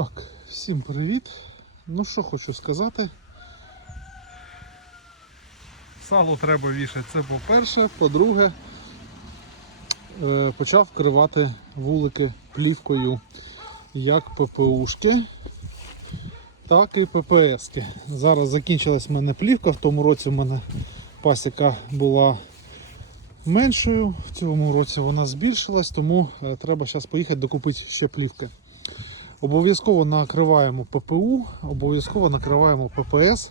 Так, всім привіт. Ну що хочу сказати. Сало треба вішати, це по-перше. По-друге, е, почав вкривати вулики плівкою як ППУшки, так і ППСки. Зараз закінчилась в мене плівка, в тому році в мене пасіка була меншою, в цьому році вона збільшилась, тому е, треба зараз поїхати докупити ще плівки. Обов'язково накриваємо ППУ, обов'язково накриваємо ППС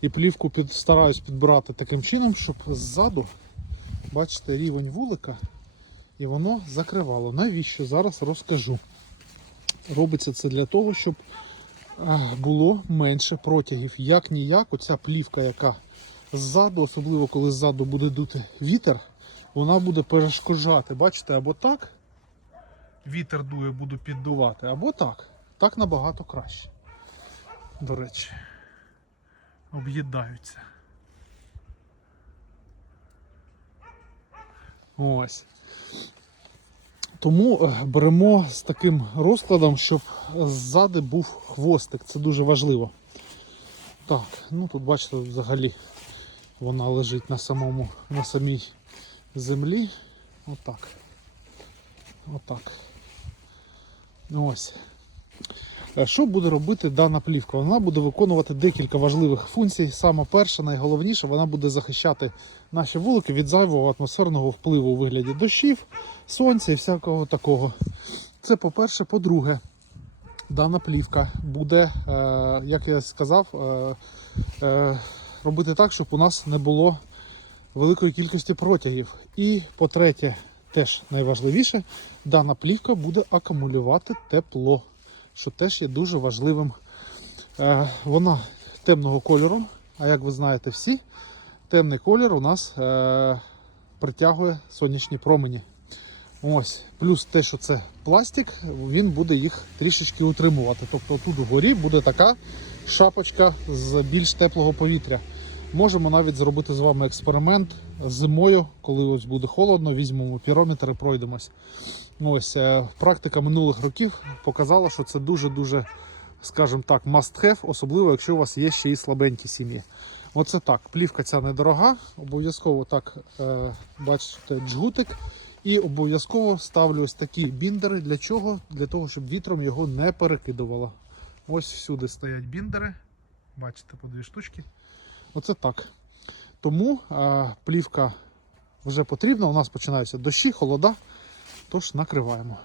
і плівку під, стараюсь підбирати таким чином, щоб ззаду, бачите, рівень вулика і воно закривало. Навіщо? Зараз розкажу. Робиться це для того, щоб було менше протягів. Як ніяк, оця плівка, яка ззаду, особливо коли ззаду буде дути вітер, вона буде перешкоджати. Бачите, або так, вітер дує, буду піддувати, або так. Так набагато краще. До речі, об'їдаються. Ось. Тому е, беремо з таким розкладом, щоб ззади був хвостик. Це дуже важливо. Так, ну тут бачите, взагалі вона лежить на самому, на самій землі. Отак. Отак. Ось. Е, Що буде робити дана плівка? Вона буде виконувати декілька важливих функцій. Саме перша, найголовніше, вона буде захищати наші вулики від зайвого атмосферного впливу у вигляді дощів, сонця і всякого такого. Це по-перше. По-друге, дана плівка буде, е, як я сказав, е, робити так, щоб у нас не було великої кількості протягів. І по-третє, теж найважливіше, дана плівка буде акумулювати тепло, що теж є дуже важливим. Е, Вона темного кольору, а як ви знаєте всі, темний колір у нас е, притягує сонячні промені. Ось, плюс те, що це пластик, він буде їх трішечки утримувати. Тобто тут вгорі буде така шапочка з більш теплого повітря. Можемо навіть зробити з вами експеримент зимою, коли ось буде холодно, візьмемо пірометр і пройдемось. Ось е, практика минулих років показала, що це дуже-дуже, скажімо так, must have, особливо якщо у вас є ще і слабенькі сім'ї. Оце так. Плівка ця недорога. Обов'язково так е, бачите джгутик. І обов'язково ставлю ось такі біндери. Для чого? Для того, щоб вітром його не перекидувало. Ось всюди стоять біндери. Бачите, по дві штучки. Оце так. Тому е, плівка вже потрібна. У нас починаються дощі, холода. Тож накриваємо.